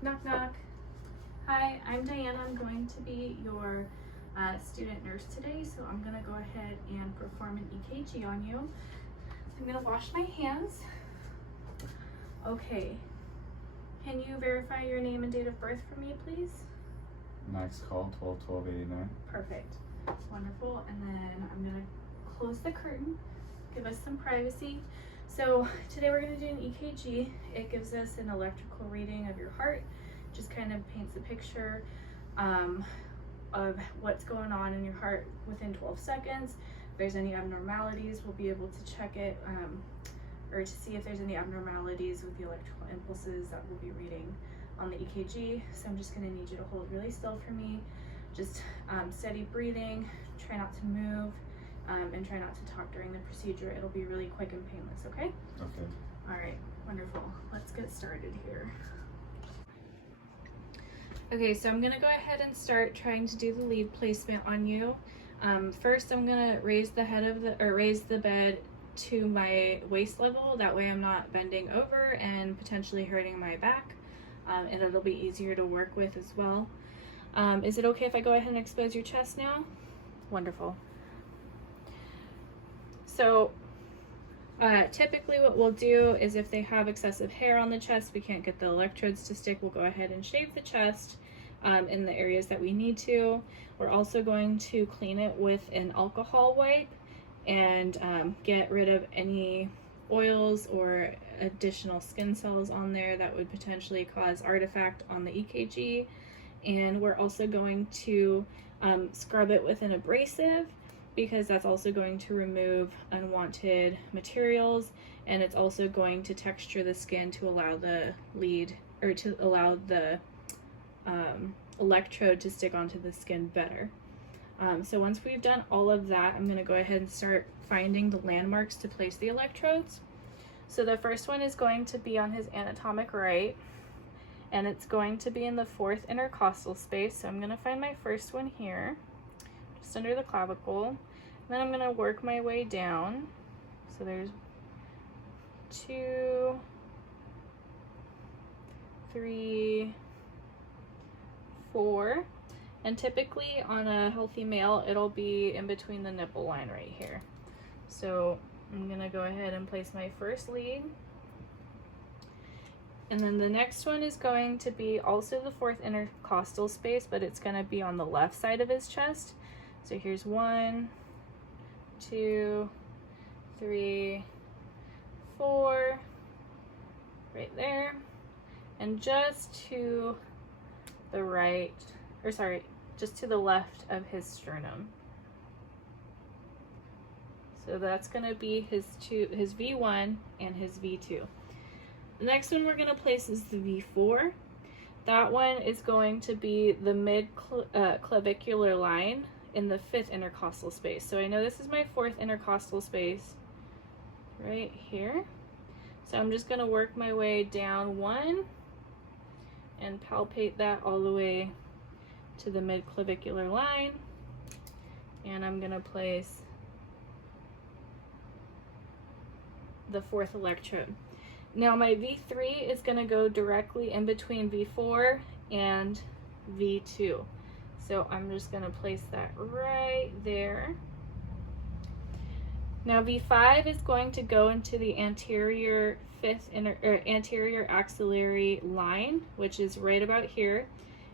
Knock knock. Hi, I'm Diana. I'm going to be your student nurse today, so I'm going to go ahead and perform an EKG on you. So I'm going to wash my hands. Okay. Can you verify your name and date of birth for me, please? Max call 12/12/89. Perfect. Wonderful. And then I'm going to close the curtain, give us some privacy. So today we're going to do an EKG. It gives us an electrical reading of your heart, just kind of paints a picture of what's going on in your heart within 12 seconds. If there's any abnormalities, we'll be able to check it or to see if there's any abnormalities with the electrical impulses that we'll be reading on the EKG. So I'm just going to need you to hold really still for me. Just steady breathing, try not to move, and try not to talk during the procedure. It'll be really quick and painless, okay? Okay. All right, wonderful. Let's get started here. Okay, so I'm gonna go ahead and start trying to do the lead placement on you. First, I'm gonna raise the bed to my waist level. That way I'm not bending over and potentially hurting my back, and it'll be easier to work with as well. Is it okay if I go ahead and expose your chest now? Wonderful. So typically what we'll do is if they have excessive hair on the chest, we can't get the electrodes to stick, we'll go ahead and shave the chest in the areas that we need to. We're also going to clean it with an alcohol wipe and get rid of any oils or additional skin cells on there that would potentially cause artifact on the EKG. And we're also going to scrub it with an abrasive, because that's also going to remove unwanted materials, and it's also going to texture the skin to allow the electrode to stick onto the skin better. So once we've done all of that, I'm going to go ahead and start finding the landmarks to place the electrodes. So the first one is going to be on his anatomic right, and it's going to be in the 4th intercostal space. So I'm going to find my first one here, just under the clavicle. Then I'm going to work my way down. So there's 2, 3, 4. And typically on a healthy male, it'll be in between the nipple line right here. So I'm going to go ahead and place my first lead. And then the next one is going to be also the 4th intercostal space, but it's going to be on the left side of his chest. So here's 1, 2, 3, 4, right there, and just to the right, or sorry, just to the left of his sternum. So that's going to be his V1 and his V2. The next one we're going to place is the V4. That one is going to be the mid-clavicular line in the 5th intercostal space. So I know this is my 4th intercostal space right here. So I'm just going to work my way down 1 and palpate that all the way to the mid-clavicular line. And I'm going to place the 4th electrode. Now my V3 is going to go directly in between V4 and V2. So I'm just going to place that right there. Now V5 is going to go into the anterior anterior axillary line, which is right about here,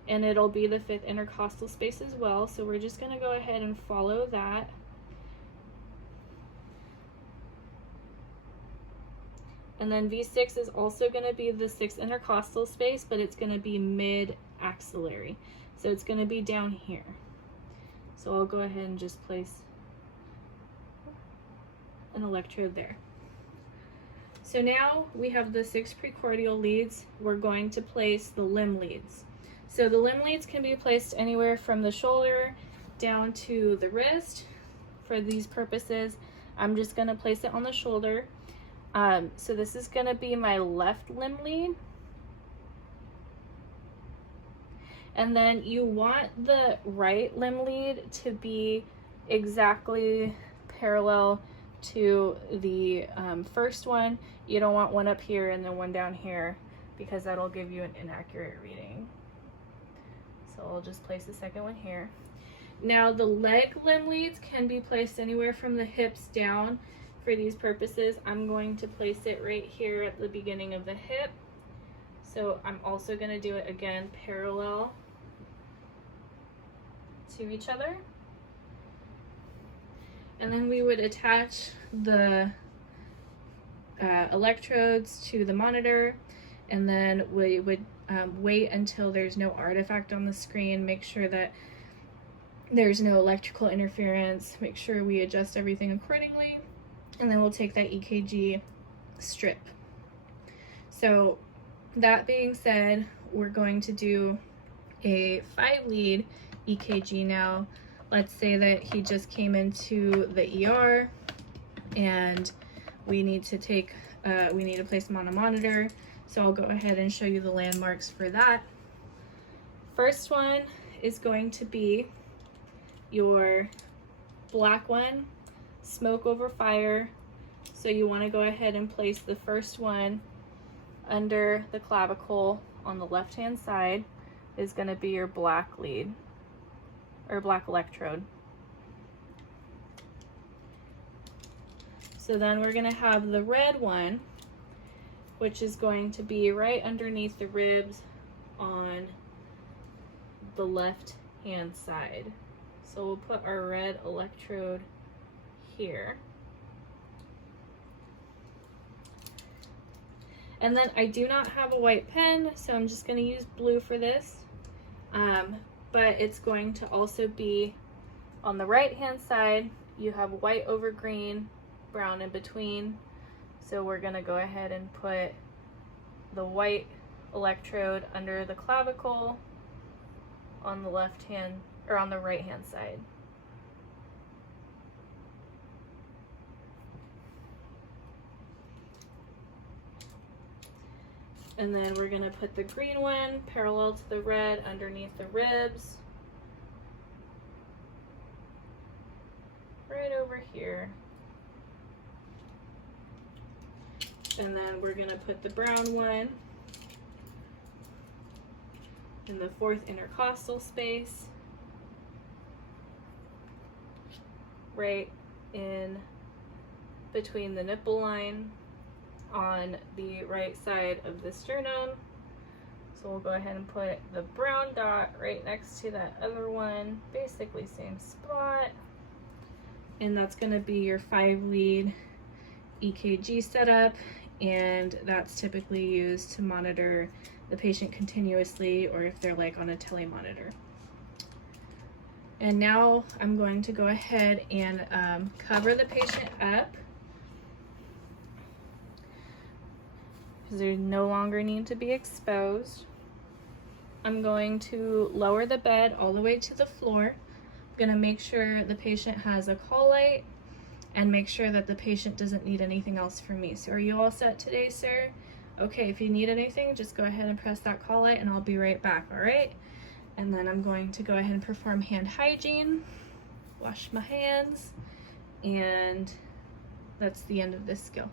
and it'll be the 5th intercostal space as well. So we're just going to go ahead and follow that. And then V6 is also going to be the 6th intercostal space, but it's going to be mid-axillary. So it's going to be down here. So I'll go ahead and just place an electrode there. So now we have the 6 precordial leads. We're going to place the limb leads. So the limb leads can be placed anywhere from the shoulder down to the wrist. For these purposes, I'm just going to place it on the shoulder. So this is going to be my left limb lead. And then you want the right limb lead to be exactly parallel to the first one. You don't want one up here and then one down here. because that'll give you an inaccurate reading. So I'll just place the second one here. Now the leg limb leads can be placed anywhere from the hips down. For these purposes, I'm going to place it right here at the beginning of the hip. So I'm also going to do it again parallel to each other. And then we would attach the electrodes to the monitor, and then we would wait until there's no artifact on the screen, make sure that there's no electrical interference, make sure we adjust everything accordingly, and then we'll take that EKG strip. So that being said, we're going to do a 5-lead EKG now. Let's say that he just came into the ER and we need to place him on a monitor. So I'll go ahead and show you the landmarks for that. First one is going to be your black one, smoke over fire. So you want to go ahead and place the first one under the clavicle on the left hand side is going to be your black lead or black electrode. So then we're going to have the red one, which is going to be right underneath the ribs on the left hand side. So we'll put our red electrode here. And then I do not have a white pen, so I'm just going to use blue for this. But it's going to also be on the right hand side, you have white over green, brown in between. So we're going to go ahead and put the white electrode under the clavicle on the left hand, or on the right hand side. And then we're going to put the green one parallel to the red underneath the ribs. Right over here. And then we're going to put the brown one in the 4th intercostal space. Right in between the nipple line on the right side of the sternum. So we'll go ahead and put the brown dot right next to that other one, basically same spot. And that's going to be your 5-lead EKG setup, and that's typically used to monitor the patient continuously or if they're like on a telemonitor. And now I'm going to go ahead and cover the patient up, because they no longer need to be exposed. I'm going to lower the bed all the way to the floor. I'm going to make sure the patient has a call light and make sure that the patient doesn't need anything else from me. So are you all set today, sir? Okay, if you need anything, just go ahead and press that call light and I'll be right back, all right? And then I'm going to go ahead and perform hand hygiene, wash my hands, and that's the end of this skill.